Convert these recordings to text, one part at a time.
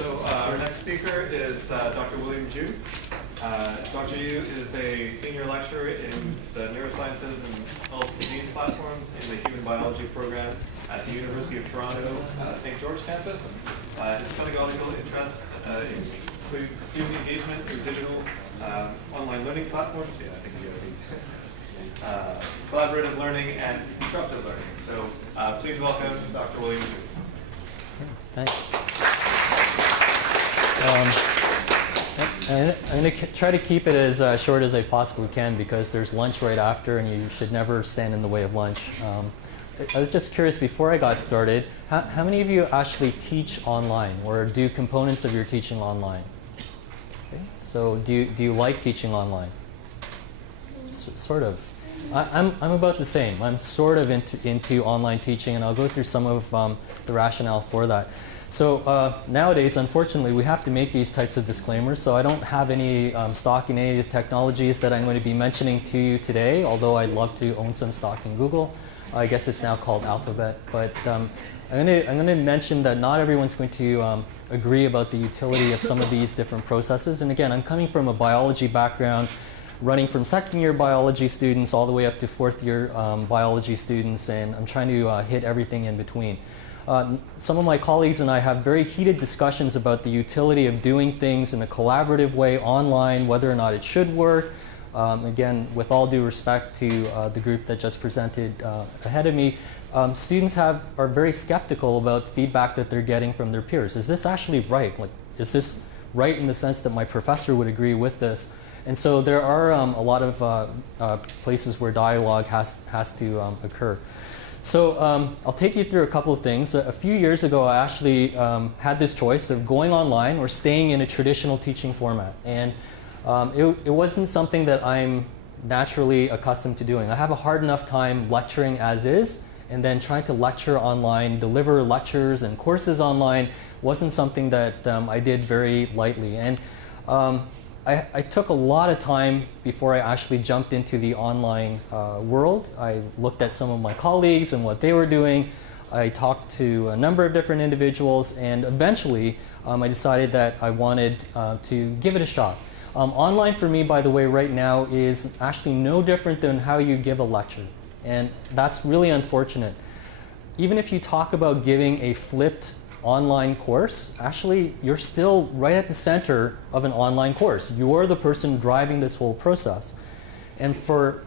Our next speaker is Dr. William Ju. Dr. Yu is a senior lecturer in the neurosciences and health disease platforms in the human biology program at the University of Toronto, St. George campus. His pedagogical interests include student engagement through digital online learning platforms. Yeah, I think you already collaborative learning and disruptive learning. So please welcome Dr. William Ju. Thanks. I'm going to try to keep it as short as I possibly can because there's lunch right after and you should never stand in the way of lunch. I was just curious before I got started, how many of you actually teach online or do components of your teaching online? Okay. So do you like teaching online? Sort of. I'm about the same. I'm sort of into online teaching, and I'll go through some of the rationale for that. So nowadays, unfortunately, we have to make these types of disclaimers, so I don't have any stock in any of the technologies that I'm going to be mentioning to you today, although I'd love to own some stock in Google. I guess it's now called Alphabet. But I'm going to mention that not everyone's going to agree about the utility of some of these different processes. And again, I'm coming from a biology background, running from second-year biology students all the way up to fourth-year biology students, and I'm trying to hit everything in between. Some of my colleagues and I have very heated discussions about the utility of doing things in a collaborative way online, whether or not it should work. Again, with all due respect to the group that just presented ahead of me, students are very skeptical about feedback that they're getting from their peers. Is this actually right? Like, is this right in the sense that my professor would agree with this? And so there are a lot of places where dialogue has to occur. So I'll take you through a couple of things. A few years ago, I actually had this choice of going online or staying in a traditional teaching format. And it wasn't something that I'm naturally accustomed to doing. I have a hard enough time lecturing as is, and then trying to lecture online, deliver lectures and courses online wasn't something that I did very lightly. And I took a lot of time before I actually jumped into the online world. I looked at some of my colleagues and what they were doing. I talked to a number of different individuals, and eventually I decided that I wanted to give it a shot. Online for me, by the way, right now is actually no different than how you give a lecture, and that's really unfortunate. Even if you talk about giving a flipped online course, actually you're still right at the center of an online course. You're the person driving this whole process. And for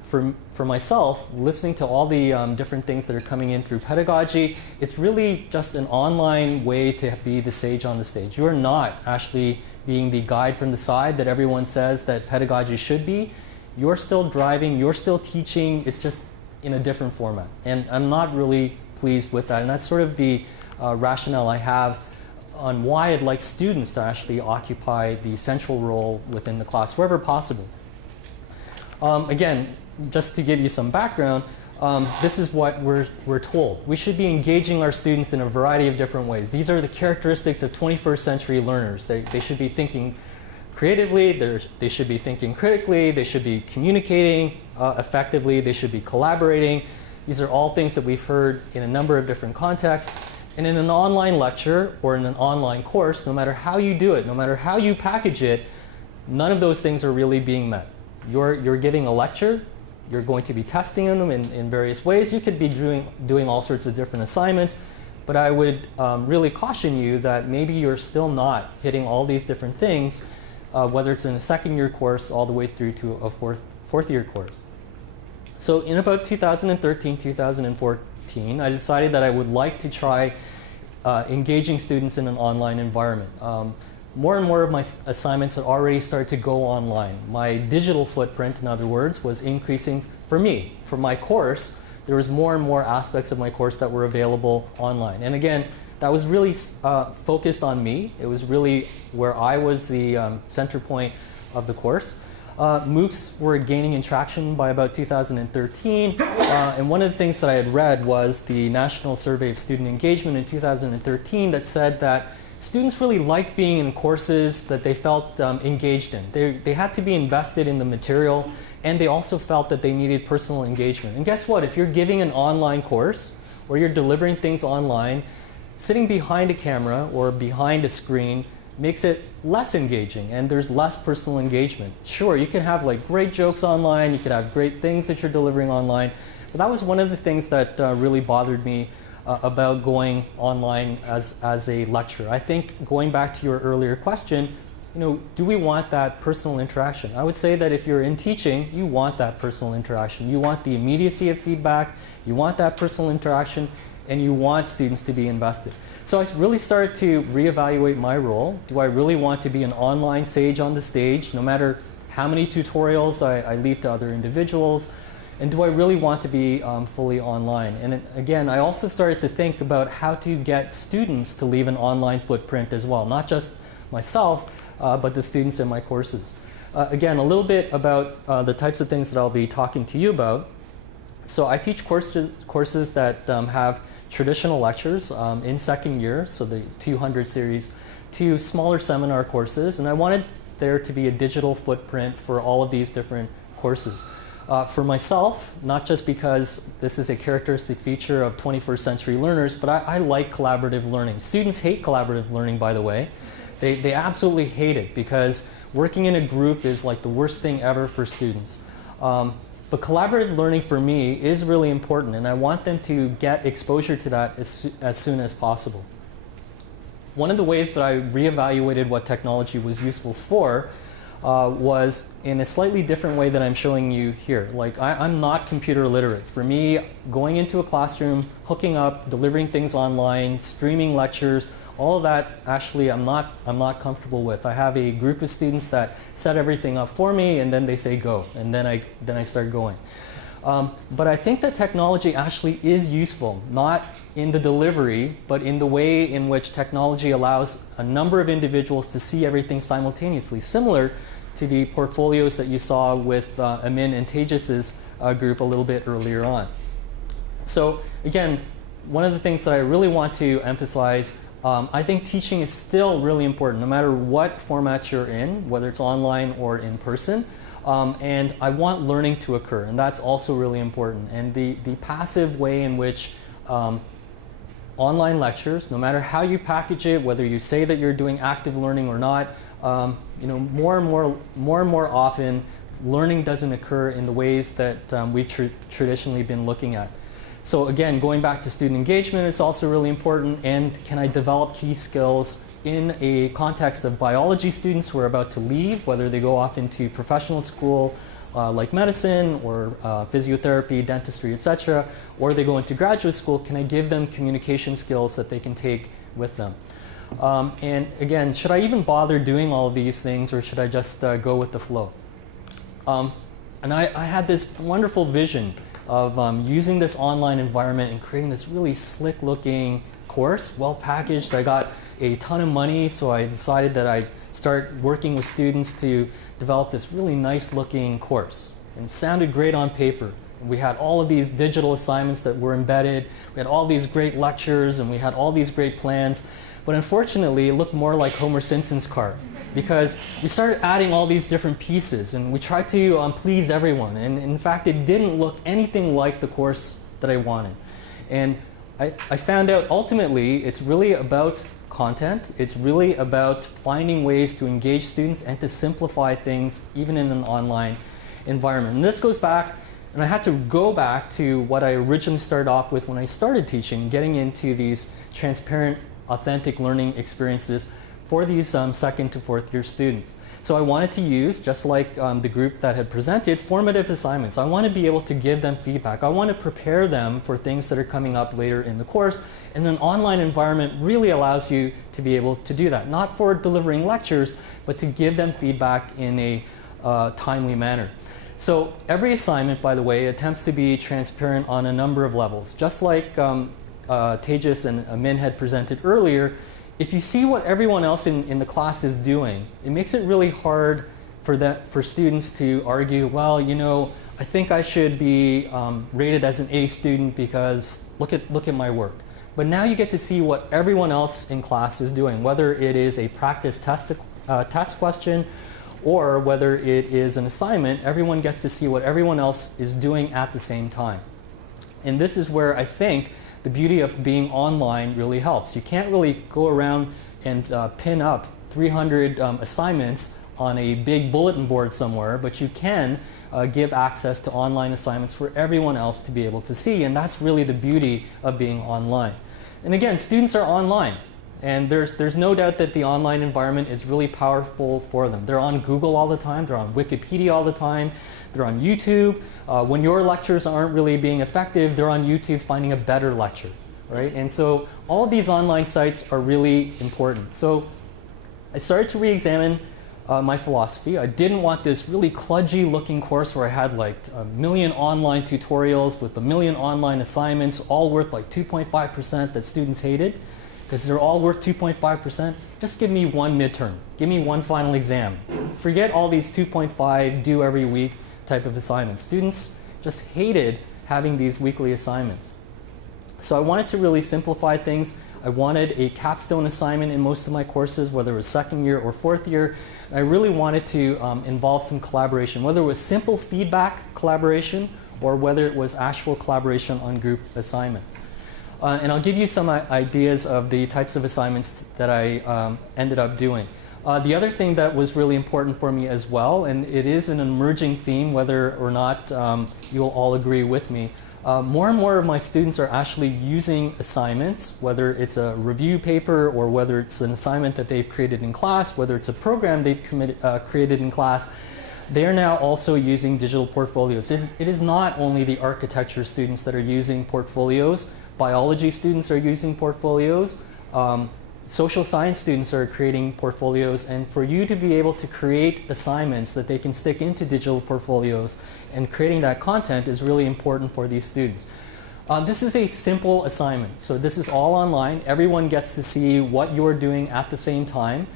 myself, listening to all the different things that are coming in through pedagogy, it's really just an online way to be the sage on the stage. You're not actually being the guide from the side that everyone says that pedagogy should be. You're still driving, you're still teaching, it's just in a different format. And I'm not really pleased with that. And that's sort of the rationale I have on why I'd like students to actually occupy the central role within the class wherever possible. Again, just to give you some background, this is what we're told. We should be engaging our students in a variety of different ways. These are the characteristics of 21st century learners. They should be thinking creatively, they should be thinking critically, they should be communicating effectively, they should be collaborating. These are all things that we've heard in a number of different contexts. And in an online lecture or in an online course, no matter how you do it, no matter how you package it, none of those things are really being met. You're giving a lecture, you're going to be testing them in various ways. You could be doing all sorts of different assignments, but I would really caution you that maybe you're still not hitting all these different things, whether it's in a second-year course all the way through to a fourth-year course. So in about 2013, 2014, I decided that I would like to try engaging students in an online environment. More and more of my assignments had already started to go online. My digital footprint, in other words, was increasing for me. For my course, there was more and more aspects of my course that were available online. And again, that was really focused on me. It was really where I was the center point of the course. MOOCs were gaining in traction by about 2013, and one of the things that I had read was the National Survey of Student Engagement in 2013 that said that students really liked being in courses that they felt engaged in. They had to be invested in the material, and they also felt that they needed personal engagement. And guess what? If you're giving an online course or you're delivering things online, sitting behind a camera or behind a screen makes it less engaging, and there's less personal engagement. Sure, you can have like great jokes online, you could have great things that you're delivering online, but that was one of the things that really bothered me about going online as a lecturer. I think going back to your earlier question, do we want that personal interaction? I would say that if you're in teaching, you want that personal interaction. You want the immediacy of feedback, you want that personal interaction, and you want students to be invested. So I really started to reevaluate my role. Do I really want to be an online sage on the stage, no matter how many tutorials I leave to other individuals? And do I really want to be fully online? And again, I also started to think about how to get students to leave an online footprint as well, not just myself, but the students in my courses. Again, a little bit about the types of things that I'll be talking to you about. So I teach courses that have traditional lectures in second year, so the 200 series, to smaller seminar courses, and I wanted there to be a digital footprint for all of these different courses. For myself, not just because this is a characteristic feature of 21st century learners, but I like collaborative learning. Students hate collaborative learning, by the way. They absolutely hate it because working in a group is like the worst thing ever for students. But collaborative learning for me is really important, and I want them to get exposure to that as soon as possible. One of the ways that I reevaluated what technology was useful for was in a slightly different way that I'm showing you here. Like I'm not computer literate. For me, going into a classroom, hooking up, delivering things online, streaming lectures, all of that actually I'm not comfortable with. I have a group of students that set everything up for me, and then they say go, and then I start going. But I think that technology actually is useful, not in the delivery, but in the way in which technology allows a number of individuals to see everything simultaneously, similar to the portfolios that you saw with Amin and Tejas's group a little bit earlier on. So again, one of the things that I really want to emphasize, I think teaching is still really important, no matter what format you're in, whether it's online or in person. And I want learning to occur, and that's also really important. And the passive way in which online lectures, no matter how you package it, whether you say that you're doing active learning or not, more and more often, learning doesn't occur in the ways that we've traditionally been looking at. So again, going back to student engagement, it's also really important. And can I develop key skills in a context of biology students who are about to leave, whether they go off into professional school like medicine or physiotherapy, dentistry, etc., or they go into graduate school? Can I give them communication skills that they can take with them? And again, should I even bother doing all of these things, or should I just go with the flow? And I had this wonderful vision of using this online environment and creating this really slick looking course, well packaged. I got a ton of money, so I decided that I'd start working with students to develop this really nice looking course. And it sounded great on paper. And we had all of these digital assignments that were embedded, we had all these great lectures, and we had all these great plans. But unfortunately, it looked more like Homer Simpson's cart, because we started adding all these different pieces, and we tried to please everyone. And in fact, it didn't look anything like the course that I wanted. And I found out ultimately it's really about content. It's really about finding ways to engage students and to simplify things even in an online environment. And this goes back, and I had to go back to what I originally started off with when I started teaching, getting into these transparent, authentic learning experiences for these second to fourth year students. So I wanted to use, just like the group that had presented, formative assignments. I want to be able to give them feedback. I want to prepare them for things that are coming up later in the course. And an online environment really allows you to be able to do that, not for delivering lectures, but to give them feedback in a timely manner. So every assignment, by the way, attempts to be transparent on a number of levels. Just like Tejas and Amin had presented earlier, if you see what everyone else in the class is doing, it makes it really hard for students to argue, well, you know, I think I should be rated as an A student because look at my work. But now you get to see what everyone else in class is doing, whether it is a practice test question or whether it is an assignment. Everyone gets to see what everyone else is doing at the same time. And this is where I think the beauty of being online really helps. You can't really go around and pin up 300 assignments on a big bulletin board somewhere, but you can give access to online assignments for everyone else to be able to see, and that's really the beauty of being online. And again, students are online, and there's no doubt that the online environment is really powerful for them. They're on Google all the time, they're on Wikipedia all the time, they're on YouTube. When your lectures aren't really being effective, they're on YouTube finding a better lecture, right? And so all of these online sites are really important. So I started to re-examine my philosophy. I didn't want this really kludgy looking course where I had like a million online tutorials with a million online assignments, all worth like 2.5% that students hated, because they're all worth 2.5%. Just give me one midterm. Give me one final exam. Forget all these 2.5 due every week type of assignments. Students just hated having these weekly assignments. So I wanted to really simplify things. I wanted a capstone assignment in most of my courses, whether it was second year or fourth year. I really wanted to involve some collaboration, whether it was simple feedback collaboration or whether it was actual collaboration on group assignments. And I'll give you some ideas of the types of assignments that I ended up doing. The other thing that was really important for me as well, and it is an emerging theme, whether or not you'll all agree with me, more and more of my students are actually using assignments, whether it's a review paper or whether it's an assignment that they've created in class, whether it's a program they've created in class. They are now also using digital portfolios. It is not only the architecture students that are using portfolios. Biology students are using portfolios. Social science students are creating portfolios, and for you to be able to create assignments that they can stick into digital portfolios and creating that content is really important for these students. This is a simple assignment, so this is all online. Everyone gets to see what you're doing at the same time.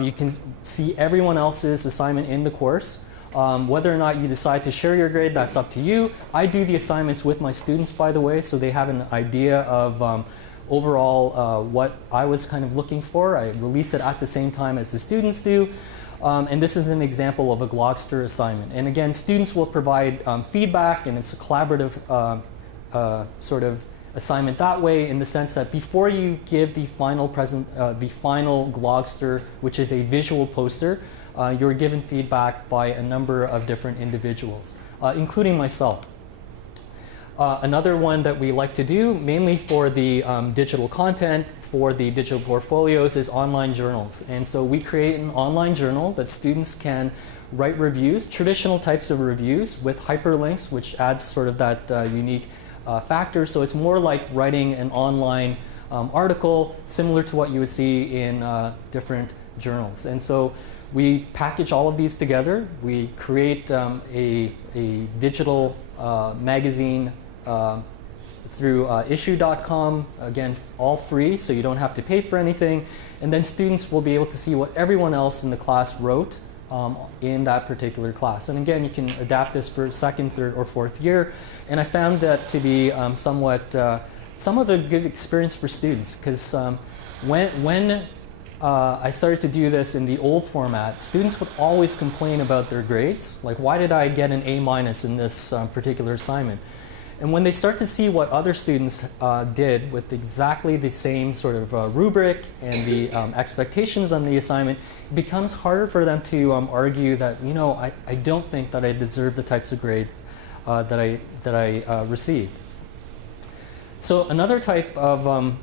You can see everyone else's assignment in the course. Whether or not you decide to share your grade, that's up to you. I do the assignments with my students, by the way, so they have an idea of overall what I was kind of looking for. I release it at the same time as the students do. And this is an example of a Glogster assignment. And again, students will provide feedback, and it's a collaborative sort of assignment that way, in the sense that before you give the final Glogster, which is a visual poster, you're given feedback by a number of different individuals, including myself. Another one that we like to do, mainly for the digital content, for the digital portfolios, is online journals. And so we create an online journal that students can write reviews, traditional types of reviews with hyperlinks, which adds sort of that unique factor. So it's more like writing an online article, similar to what you would see in different journals. And so we package all of these together. We create a digital magazine through issue.com, again, all free, so you don't have to pay for anything. And then students will be able to see what everyone else in the class wrote in that particular class. And again, you can adapt this for second, third, or fourth year. And I found that to be somewhat a good experience for students, because when I started to do this in the old format, students would always complain about their grades. Like, why did I get an A- in this particular assignment? And when they start to see what other students did with exactly the same sort of rubric and the expectations on the assignment, it becomes harder for them to argue that, you know, I don't think that I deserve the types of grades that I received. So another type of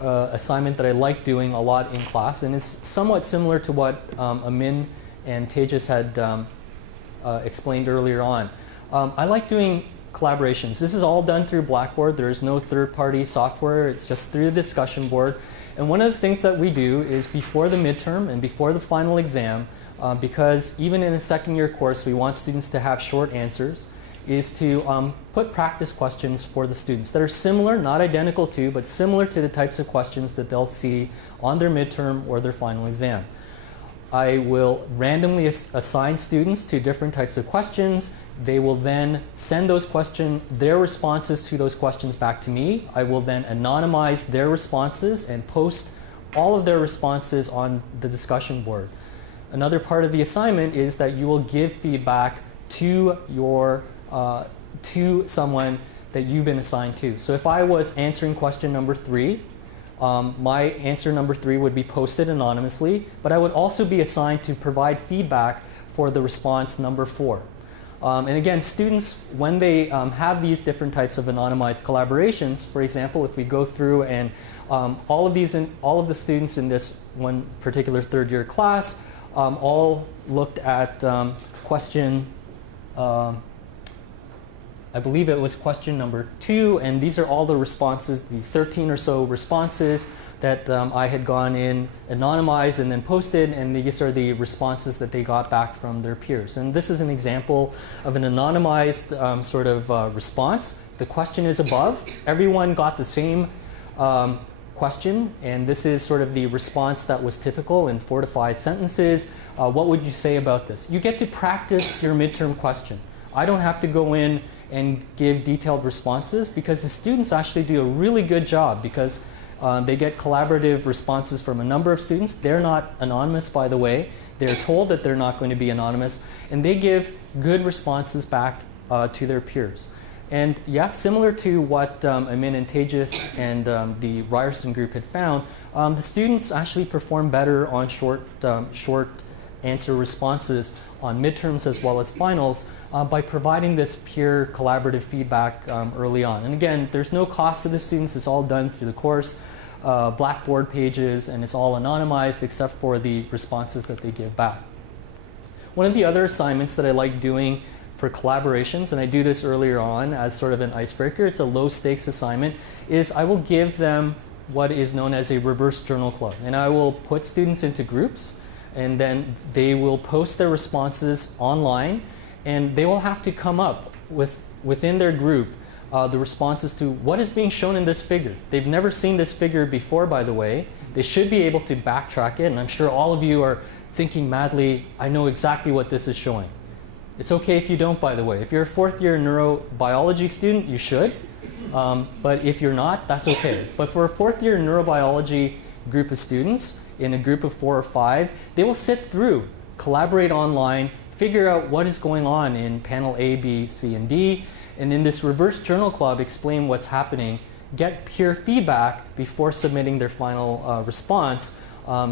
assignment that I like doing a lot in class, and is somewhat similar to what Amin and Tejas had explained earlier on. I like doing collaborations. This is all done through Blackboard. There is no third-party software. It's just through the discussion board. And one of the things that we do is before the midterm and before the final exam, because even in a second year course we want students to have short answers, is to put practice questions for the students that are similar, not identical to, but similar to the types of questions that they'll see on their midterm or their final exam. I will randomly assign students to different types of questions. They will then send their responses to those questions back to me. I will then anonymize their responses and post all of their responses on the discussion board. Another part of the assignment is that you will give feedback to someone that you've been assigned to. So if I was answering question number 3, my answer number 3 would be posted anonymously, but I would also be assigned to provide feedback for the response number 4. And again, students, when they have these different types of anonymized collaborations, for example, if we go through and all of the students in this one particular third-year class all looked at question, I believe it was question number 2, and these are all the responses, the 13 or so responses that I had gone in, anonymized, and then posted, and these are the responses that they got back from their peers. And this is an example of an anonymized sort of response. The question is above. Everyone got the same question, and this is sort of the response that was typical in 4 to 5 sentences. What would you say about this? You get to practice your midterm question. I don't have to go in and give detailed responses because the students actually do a really good job because they get collaborative responses from a number of students. They're not anonymous, by the way. They're told that they're not going to be anonymous, and they give good responses back to their peers. And yes, similar to what Amin and Tejas and the Ryerson group had found, the students actually perform better on short answer responses on midterms as well as finals by providing this peer collaborative feedback early on. And again, there's no cost to the students. It's all done through the course, Blackboard pages, and it's all anonymized except for the responses that they give back. One of the other assignments that I like doing for collaborations, and I do this earlier on as sort of an icebreaker, it's a low stakes assignment, is I will give them what is known as a reverse journal club. And I will put students into groups, and then they will post their responses online, and they will have to come up with, within their group, the responses to what is being shown in this figure. They've never seen this figure before, by the way. They should be able to backtrack it, and I'm sure all of you are thinking madly, I know exactly what this is showing. It's okay if you don't, by the way. If you're a 4th year neurobiology student, you should. But if you're not, that's okay. But for a 4th year neurobiology group of students, in a group of 4 or 5, they will sit through, collaborate online, figure out what is going on in panel A, B, C, and D, and in this reverse journal club, explain what's happening, get peer feedback before submitting their final response,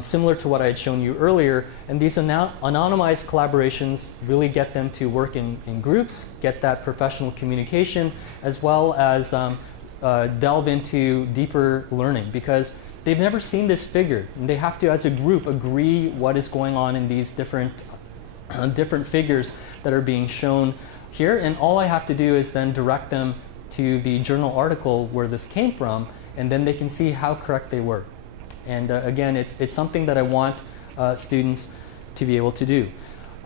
similar to what I had shown you earlier. And these anonymized collaborations really get them to work in groups, get that professional communication, as well as delve into deeper learning, because they've never seen this figure, and they have to, as a group, agree what is going on in these different figures that are being shown here. And all I have to do is then direct them to the journal article where this came from, and then they can see how correct they were. And again, it's something that I want students to be able to do.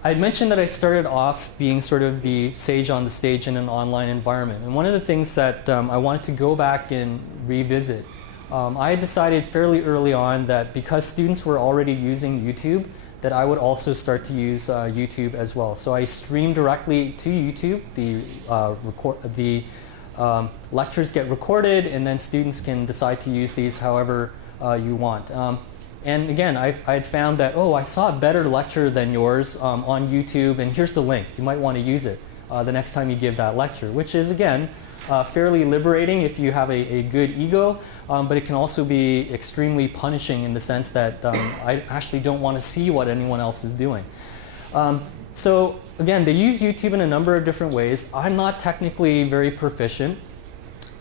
I mentioned that I started off being sort of the sage on the stage in an online environment. And one of the things that I wanted to go back and revisit, I had decided fairly early on that because students were already using YouTube, that I would also start to use YouTube as well. So I stream directly to YouTube. The lectures get recorded, and then students can decide to use these however you want. And again, I had found that, oh, I saw a better lecture than yours on YouTube, and here's the link. You might want to use it the next time you give that lecture, which is, again, fairly liberating if you have a good ego, but it can also be extremely punishing in the sense that I actually don't want to see what anyone else is doing. So again, they use YouTube in a number of different ways. I'm not technically very proficient.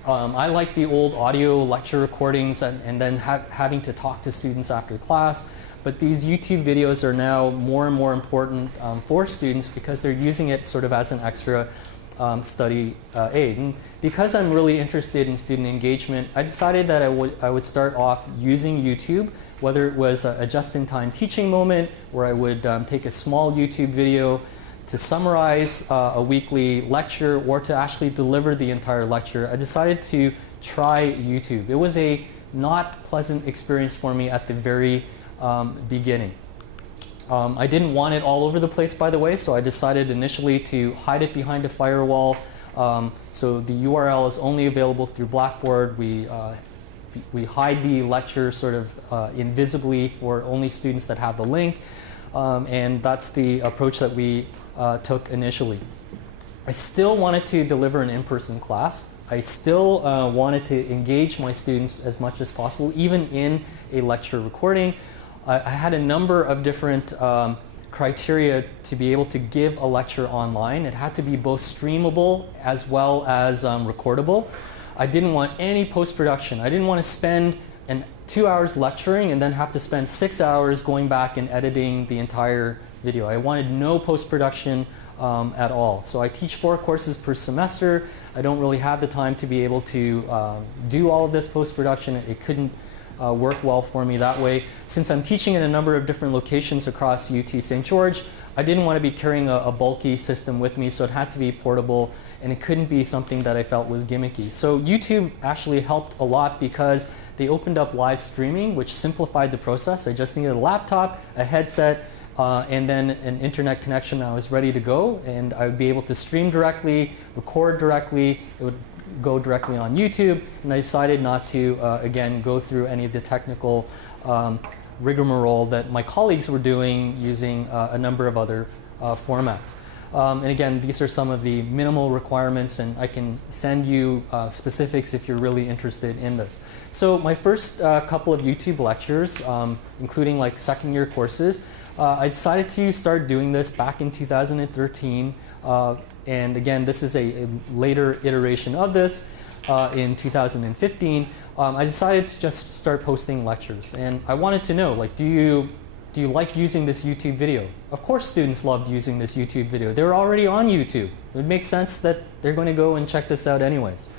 I like the old audio lecture recordings and then having to talk to students after class. But these YouTube videos are now more and more important for students because they're using it sort of as an extra study aid. And because I'm really interested in student engagement, I decided that I would start off using YouTube, whether it was a just-in-time teaching moment where I would take a small YouTube video to summarize a weekly lecture or to actually deliver the entire lecture. I decided to try YouTube. It was a not pleasant experience for me at the very beginning. I didn't want it all over the place, by the way, so I decided initially to hide it behind a firewall. So the URL is only available through Blackboard. We hide the lecture sort of invisibly for only students that have the link. And that's the approach that we took initially. I still wanted to deliver an in-person class, I still wanted to engage my students as much as possible, even in a lecture recording. I had a number of different criteria to be able to give a lecture online. It had to be both streamable as well as recordable. I didn't want any post-production. I didn't want to spend 2 hours lecturing and then have to spend 6 hours going back and editing the entire video. I wanted no post-production at all. So I teach 4 courses per semester. I don't really have the time to be able to do all of this post-production. It couldn't work well for me that way. Since I'm teaching in a number of different locations across UT St. George, I didn't want to be carrying a bulky system with me, so it had to be portable, and it couldn't be something that I felt was gimmicky. So YouTube actually helped a lot because they opened up live streaming, which simplified the process. I just needed a laptop, a headset, and then an internet connection. I was ready to go, and I would be able to stream directly, record directly. It would go directly on YouTube, and I decided not to, again, go through any of the technical rigmarole that my colleagues were doing using a number of other formats. And again, these are some of the minimal requirements, and I can send you specifics if you're really interested in this. So my first couple of YouTube lectures, including like second-year courses, I decided to start doing this back in 2013. And again, this is a later iteration of this in 2015. I decided to just start posting lectures. And I wanted to know, like, do you like using this YouTube video? Of course students loved using this YouTube video. They were already on YouTube. It would make sense that they're going to go and check this out anyways.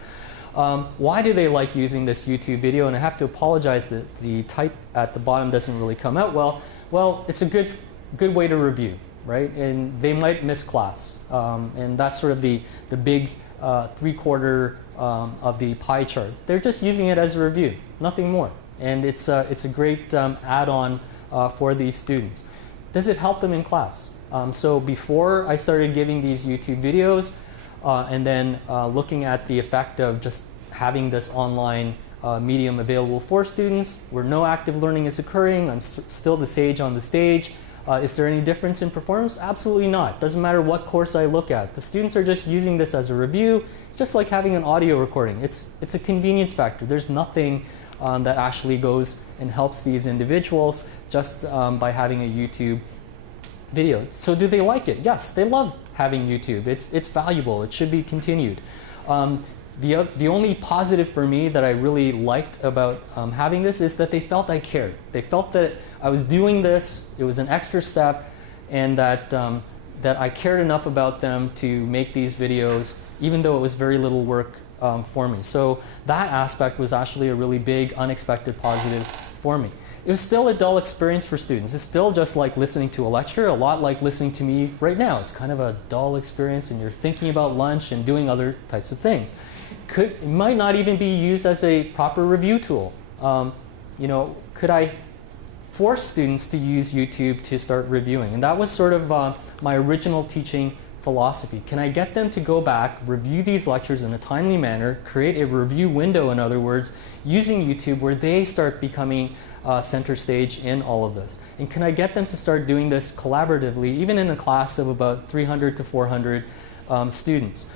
Why do they like using this YouTube video? And I have to apologize that the type at the bottom doesn't really come out well. Well, it's a good way to review, right? And they might miss class. And that's sort of the big 3/4 of the pie chart. They're just using it as a review, nothing more. And it's a great add-on for these students. Does it help them in class? So before I started giving these YouTube videos and then looking at the effect of just having this online medium available for students where no active learning is occurring, I'm still the sage on the stage. Is there any difference in performance? Absolutely not. Doesn't matter what course I look at. The students are just using this as a review. It's just like having an audio recording. It's a convenience factor. There's nothing that actually goes and helps these individuals just by having a YouTube video. So do they like it? Yes, they love having YouTube. It's valuable. It should be continued. The only positive for me that I really liked about having this is that they felt I cared. They felt that I was doing this, it was an extra step, and that I cared enough about them to make these videos, even though it was very little work for me. So that aspect was actually a really big, unexpected positive for me. It was still a dull experience for students. It's still just like listening to a lecture, a lot like listening to me right now. It's kind of a dull experience, and you're thinking about lunch and doing other types of things. It might not even be used as a proper review tool. Could I force students to use YouTube to start reviewing? And that was sort of my original teaching philosophy. Can I get them to go back, review these lectures in a timely manner, create a review window, in other words, using YouTube where they start becoming center stage in all of this? And can I get them to start doing this collaboratively, even in a class of about 300 to 400 students?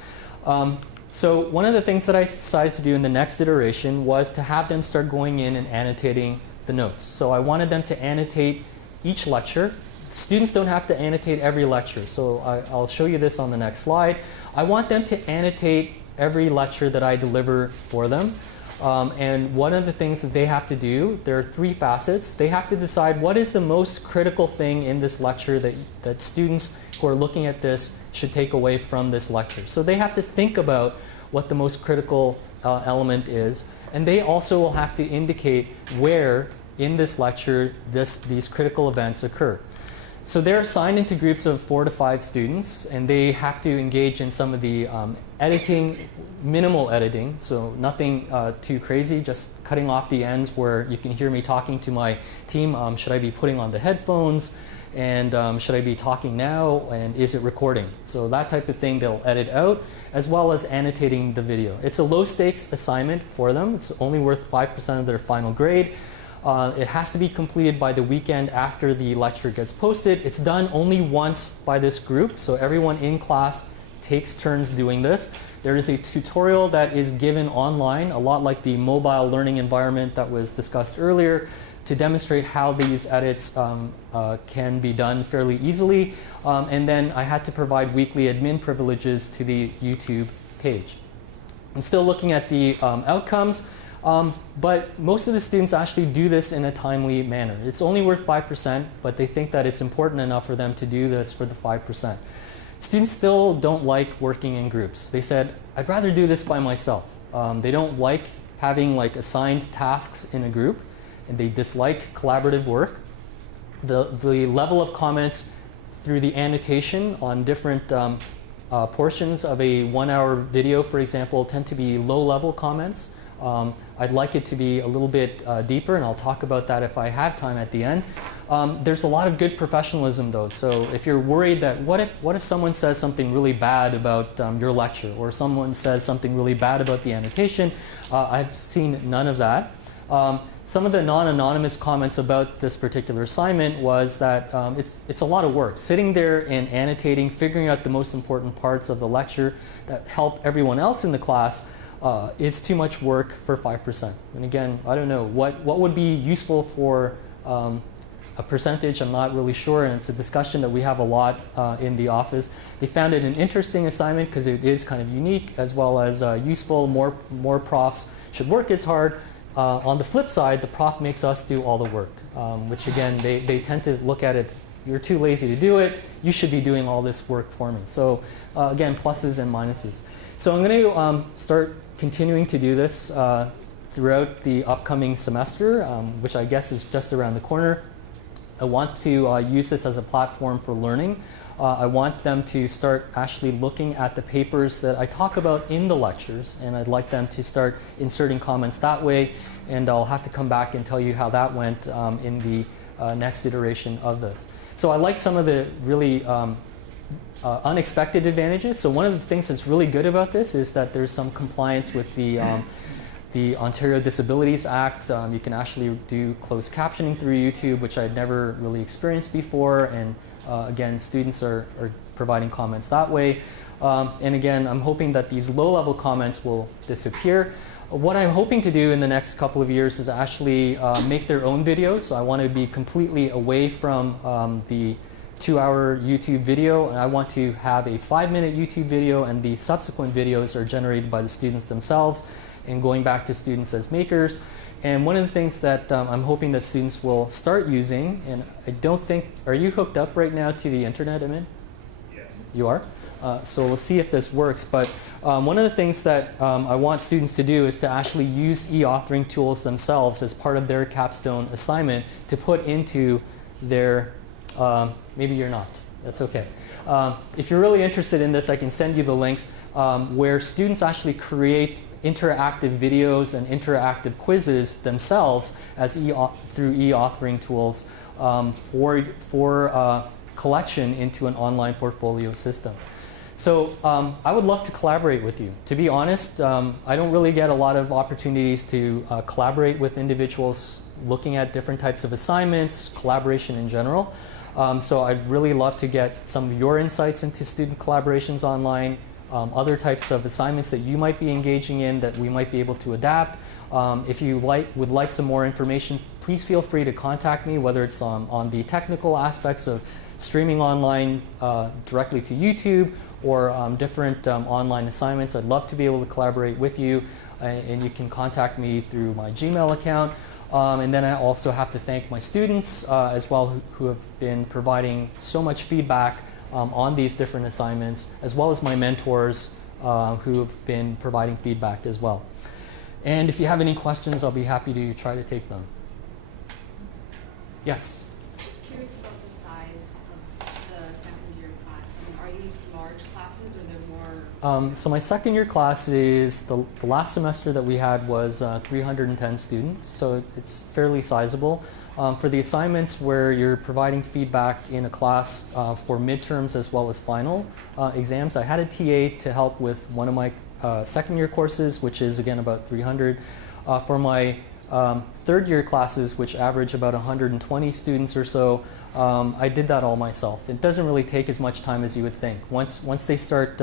So one of the things that I decided to do in the next iteration was to have them start going in and annotating the notes. So I wanted them to annotate each lecture. Students don't have to annotate every lecture, so I'll show you this on the next slide. I want them to annotate every lecture that I deliver for them. And one of the things that they have to do, there are 3 facets. They have to decide what is the most critical thing in this lecture that students who are looking at this should take away from this lecture. So they have to think about what the most critical element is, and they also will have to indicate where in this lecture these critical events occur. So they're assigned into groups of 4 to 5 students, and they have to engage in some of the editing, minimal editing, so nothing too crazy, just cutting off the ends where you can hear me talking to my team. Should I be putting on the headphones? And should I be talking now? And is it recording? So that type of thing they'll edit out, as well as annotating the video. It's a low stakes assignment for them. It's only worth 5% of their final grade. It has to be completed by the weekend after the lecture gets posted. It's done only once by this group, so everyone in class takes turns doing this. There is a tutorial that is given online, a lot like the mobile learning environment that was discussed earlier, to demonstrate how these edits can be done fairly easily. And then I had to provide weekly admin privileges to the YouTube page. I'm still looking at the outcomes, but most of the students actually do this in a timely manner. It's only worth 5%, but they think that it's important enough for them to do this for the 5%. Students still don't like working in groups. They said, I'd rather do this by myself. They don't like having like assigned tasks in a group, and they dislike collaborative work. The level of comments through the annotation on different portions of a 1-hour video, for example, tend to be low-level comments. I'd like it to be a little bit deeper, and I'll talk about that if I have time at the end. There's a lot of good professionalism, though. So if you're worried that what if someone says something really bad about your lecture, or someone says something really bad about the annotation, I've seen none of that. Some of the non-anonymous comments about this particular assignment was that it's a lot of work. Sitting there and annotating, figuring out the most important parts of the lecture that help everyone else in the class is too much work for 5%. And again, I don't know, what would be useful for a percentage, I'm not really sure, and it's a discussion that we have a lot in the office. They found it an interesting assignment because it is kind of unique, as well as useful. More profs should work as hard. On the flip side, the prof makes us do all the work, which again, they tend to look at it, you're too lazy to do it, you should be doing all this work for me. So again, pluses and minuses. So I'm going to start continuing to do this throughout the upcoming semester, which I guess is just around the corner. I want to use this as a platform for learning. I want them to start actually looking at the papers that I talk about in the lectures, and I'd like them to start inserting comments that way, and I'll have to come back and tell you how that went in the next iteration of this. So I like some of the really unexpected advantages. So one of the things that's really good about this is that there's some compliance with the Ontario Disabilities Act. You can actually do closed captioning through YouTube, which I'd never really experienced before, and again, students are providing comments that way. And again, I'm hoping that these low-level comments will disappear. What I'm hoping to do in the next couple of years is actually make their own videos. So I want to be completely away from the 2-hour YouTube video, and I want to have a 5-minute YouTube video, and the subsequent videos are generated by the students themselves and going back to students as makers. And one of the things that I'm hoping that students will start using, and I don't think, are you hooked up right now to the internet, Amin? Yes. You are? So we'll see if this works. But one of the things that I want students to do is to actually use e-authoring tools themselves as part of their capstone assignment to put into their, maybe you're not, that's okay. If you're really interested in this, I can send you the links where students actually create interactive videos and interactive quizzes themselves as through e-authoring tools for collection into an online portfolio system. So I would love to collaborate with you. To be honest, I don't really get a lot of opportunities to collaborate with individuals looking at different types of assignments, collaboration in general. So I'd really love to get some of your insights into student collaborations online, other types of assignments that you might be engaging in that we might be able to adapt. If you would like some more information, please feel free to contact me, whether it's on the technical aspects of streaming online directly to YouTube or different online assignments. I'd love to be able to collaborate with you, and you can contact me through my Gmail account. And then I also have to thank my students as well who have been providing so much feedback on these different assignments, as well as my mentors who have been providing feedback as well. And if you have any questions, I'll be happy to try to take them. Yes? Just curious about the size of the second year class. I mean, are these large classes or they're more? So my second year class is, the last semester that we had was 310 students, so it's fairly sizable. For the assignments where you're providing feedback in a class for midterms as well as final exams, I had a TA to help with one of my second year courses, which is again about 300. For my Third year classes, which average about 120 students or so, I did that all myself. It doesn't really take as much time as you would think. Once they start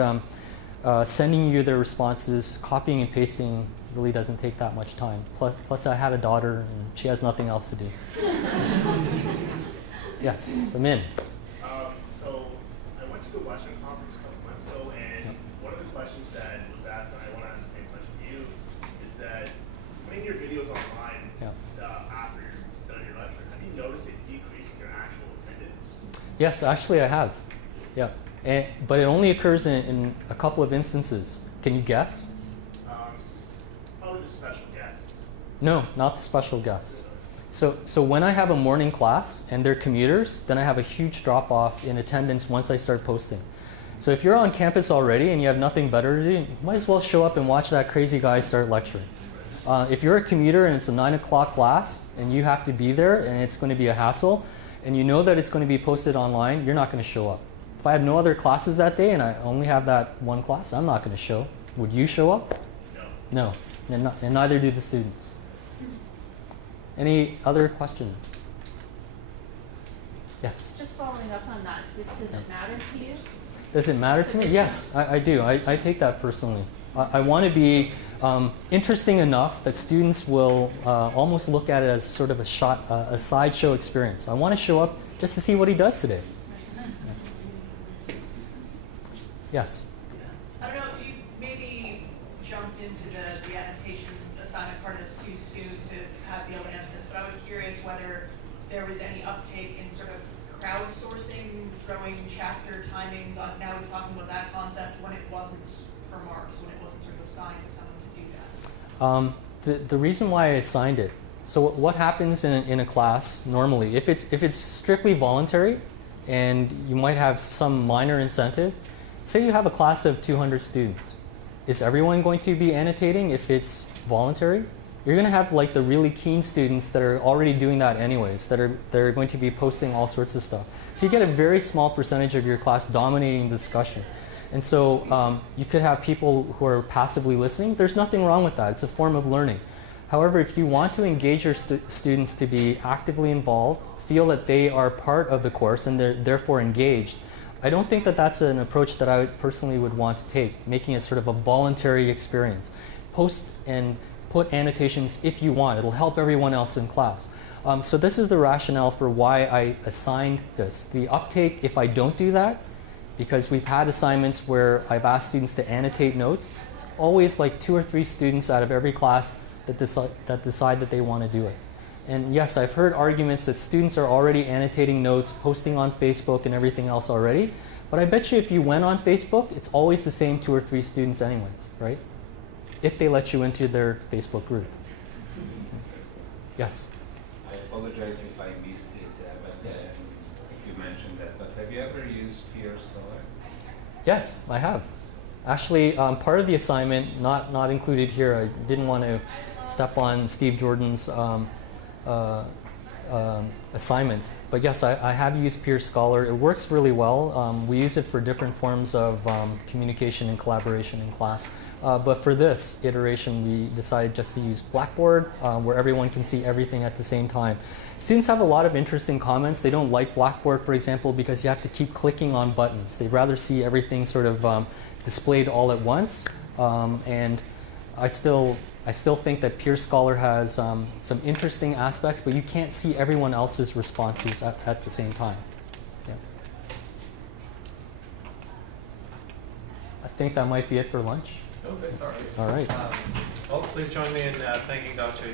sending you their responses, copying and pasting really doesn't take that much time. Plus I have a daughter and she has nothing else to do. Yes, I'm in. So I went to the Western Conference a couple months ago, and one of the questions that was asked, and I want to ask the same question to you, is that putting your videos online after you're done your lecture, have you noticed a decrease in your actual attendance? Yes, actually I have. Yeah, but it only occurs in a couple of instances. Can you guess? Probably the special guests. No, not the special guests. So when I have a morning class and they're commuters, then I have a huge drop-off in attendance once I start posting. So if you're on campus already and you have nothing better to do, you might as well show up and watch that crazy guy start lecturing. If you're a commuter and it's a 9 o'clock class and you have to be there and it's going to be a hassle and you know that it's going to be posted online, you're not going to show up. If I have no other classes that day and I only have that one class, I'm not going to show. Would you show up? No. No, and neither do the students. Any other questions? Yes? Just following up on that, does it matter to you? Does it matter to me? Yes, I do. I take that personally. I want to be interesting enough that students will almost look at it as sort of a sideshow experience. I want to show up just to see what he does today. Yes? I don't know if you maybe jumped into the annotation assignment part of this too soon to be able to answer this, but I was curious whether there was any uptake in sort of crowdsourcing, throwing chapter timings on. Now he's talking about that concept when it wasn't for marks, when it wasn't sort of assigned to someone to do that. The reason why I assigned it, so what happens in a class normally, if it's strictly voluntary and you might have some minor incentive, say you have a class of 200 students. Is everyone going to be annotating if it's voluntary? You're going to have like the really keen students that are already doing that anyways, that are going to be posting all sorts of stuff. So you get a very small percentage of your class dominating the discussion. And so you could have people who are passively listening. There's nothing wrong with that. It's a form of learning. However, if you want to engage your students to be actively involved, feel that they are part of the course and they're therefore engaged, I don't think that that's an approach that I personally would want to take, making it sort of a voluntary experience. Post and put annotations if you want. It'll help everyone else in class. So this is the rationale for why I assigned this. The uptake, if I don't do that, because we've had assignments where I've asked students to annotate notes, it's always like 2 or 3 students out of every class that decide that they want to do it. And yes, I've heard arguments that students are already annotating notes, posting on Facebook and everything else already. But I bet you if you went on Facebook, it's always the same 2 or 3 students anyways, right? If they let you into their Facebook group. Yes? I apologize if I missed it, but if you mentioned that. But have you ever used Peer Scholar? Yes, I have. Actually, part of the assignment, not included here, I didn't want to step on Steve Jordan's assignments. But yes, I have used Peer Scholar. It works really well. We use it for different forms of communication and collaboration in class. But for this iteration, we decided just to use Blackboard, where everyone can see everything at the same time. Students have a lot of interesting comments. They don't like Blackboard, for example, because you have to keep clicking on buttons. They'd rather see everything sort of displayed all at once. And I still think that Peer Scholar has some interesting aspects, but you can't see everyone else's responses at the same time. Yeah. I think that might be it for lunch. Okay, all right. All right. Well, please join me in thanking Dr. Yu.